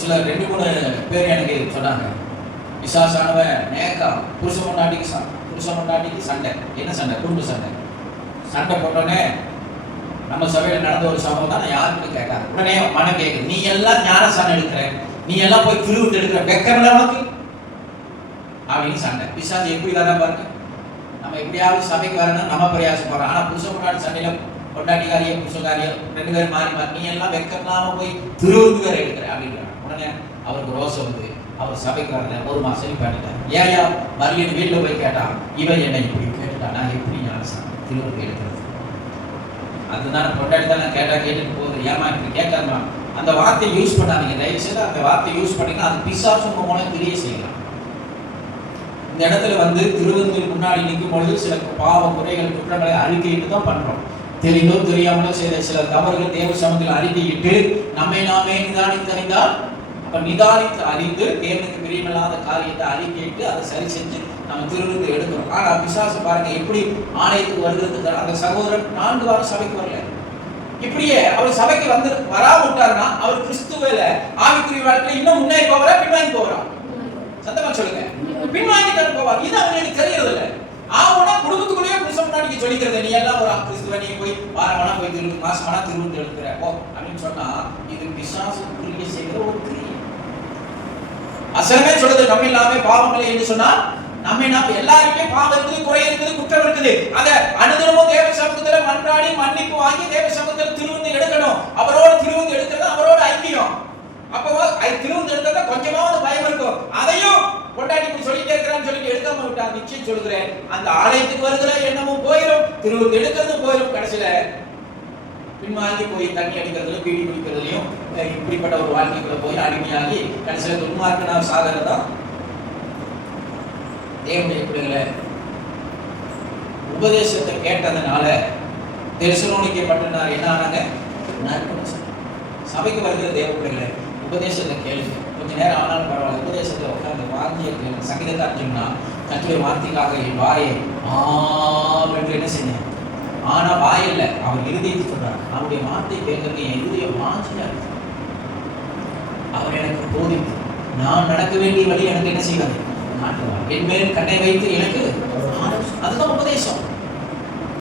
சிலர் 2-3 பேர் எனக்கு சொன்னாங்க, பிசாசானவன் நேக்கா புருஷன் பொண்டாட்டிக்கு சண்டை. என்ன சண்டை? குடும்ப சண்டை. சண்டை போட்டோன்னே நம்ம சபையில் நடந்த ஒரு சம்பவம் தான், நான் யாருன்னு கேட்காது. உடனே மனம் கேட்குது, நீ எல்லாம் ஞானசானம் எடுக்கிற, நீ எல்லாம் போய் திருவிட்டு எடுக்கிற, வெக்கமில்ல உனக்கு அப்படின்னு சண்டை. பிசாசு எப்படி வரா பாருங்க. நம்ம எப்படியாவது சபைக்கு வரணும் நம்ம பிரயாசப்படுறோம். ஆனால் புருஷன் பொண்டாட்டி சண்டையில் பொண்டாட்டிக்காரியோ புருஷக்காரியோ 2 பேரும் மாறி நீ எல்லாம் வெக்கமில்லாம போய் திருவிட்டு வேற எடுக்கிற அப்படிங்கிறாங்க. உடனே அவருக்கு ரோசம் வந்து அவர் சபைக்கு வரல, 1 மாசம் நிப்பாட்டிட்டார். ஏயா மரியன் வீட்டில் போய் கேட்டான், இவன் என்னை இப்படி கேட்டுட்டா, நான் எப்படி ஞானசானம் திருவிட்டு எடுக்கிறது? அதுதான் பொண்டாட்டி தான் நான் கேட்டுட்டு போகுது, ஏமா இப்படி கேட்காதமா. அந்த வார்த்தையை யூஸ் பண்ணாதீங்க தயவுசெய்து. அந்த வார்த்தையை யூஸ் பண்ணீங்கன்னா அது பிசாசு உங்க மூலம் தெரிய செய்யலாம். இந்த இடத்துல வந்து திருவந்தின் முன்னாடி நிற்கும் பொழுது சில பாவ குறைகள் குற்றங்களை அறிக்கையிட்டு தான் பண்றோம். தெரிந்தோ தெரியாமலோ செய்த சில தவறுகள் தேவ சமூகத்தில் அறிக்கையிட்டு நம்மை நாமே நிதானித்தறிந்தால், அப்ப நிதானித்து அறிந்து தேவனுக்கு பிரியமில்லாத காரியத்தை அறிக்கையிட்டு அதை சரி செஞ்சு நம்ம திருவிழந்து எடுக்கிறோம். ஆனா பிசாசு பாருங்க எப்படி ஆலயத்துக்கு வருகிறதுக்கு. அந்த சகோதரன் 4 வாரம் சபைக்கு வரல. இப்படியே அவர் சபைக்கு வந்து வராம விட்டாருன்னா அவர் கிறிஸ்துவில ஆவிக்குரிய வாழ்க்கையில இன்னும் முன்னேறி போகிறா பின்வாங்கி போகிறா? சத்தமா சொல்லுங்க, பின்வாங்கி தான் போவார். இது அவங்களுக்கு தெரியறது இல்லை. ஆவனா குடும்பத்துக்குள்ளேயே புருஷன் முன்னாடி சொல்லிக்கிறது, நீ எல்லாம் ஒரு கிறிஸ்துவ, நீ போய் வாரவனா போய் மாசமானா திருவிழந்து எடுக்கிற ஓ அப்படின்னு சொன்னா இது பிசாசு கிரியை செய்கிற ஒரு கிரியை. அசலமே சொல்றது நம்ம இல்லாம பாவங்களை என்று சொன்னா நம்ம எல்லாருமே பாவம் இருக்குது, குறை இருக்குது, குற்றம் இருக்குது. அத அனுதினமும் தேவ சமூகத்துல மன்றாடி மன்னிப்பு வாங்கி தேவ சமூகத்துல திருவிழந்து எடுக்கணும். அவரோடு திருவிழந்து எடுக்கிறது அவரோட ஐக்கியம். அப்போ திருவிழந்து எடுத்தா கொஞ்சமாவது பயம் இருக்கும். அதையும் பொண்டாட்டி இப்படி சொல்லிட்டே இருக்கிறான்னு சொல்லிட்டு எடுக்காம விட்டா நிச்சயம் சொல்கிறேன், அந்த ஆலயத்துக்கு வருகிற எண்ணமும் போயிடும், திருவிழந்து எடுக்கிறதும் போயிடும். கடைசியில பின்வாங்கி போய் தண்ணி அடிக்கிறதுல பீடி குடிக்கிறதுலையும் இப்படிப்பட்ட ஒரு வாழ்க்கைக்குள்ள போய் அடிமையாகி கடைசியில துன்மார்க்கனா சாகிறதான். தேவனுடைய பிள்ளைகளை உபதேசத்தை கேட்டதுனால தெசலோனிக்கே பட்டணத்தார் என்ன ஆனாங்க? சபைக்கு வருகிற தேவ பிள்ளைகளை உபதேசத்தை கேளுங்க. கொஞ்ச நேரம் ஆனாலும் பரவாயில்ல, உபதேசத்தை உட்கார்ந்து வார்த்தையை கேளுங்க. சங்கீதக்காரர் சொன்னா கர்த்தருடைய வார்த்தைக்காக என் வாயை என்று என்ன செய்ய, ஆனா வாய் இல்லை, அவர் இருதயத்தை சொல்றார். அவருடைய வார்த்தை கேட்கறது என் இருதயம் வாஞ்சியா இருக்கு. அவர் எனக்கு போதித்து நான் நடக்க வேண்டிய வழி எனக்கு என்ன செய்வார்? நாட்டுவார். என் மேல் கண்ணை வைத்து எனக்கு, அதுதான் உபதேசம்.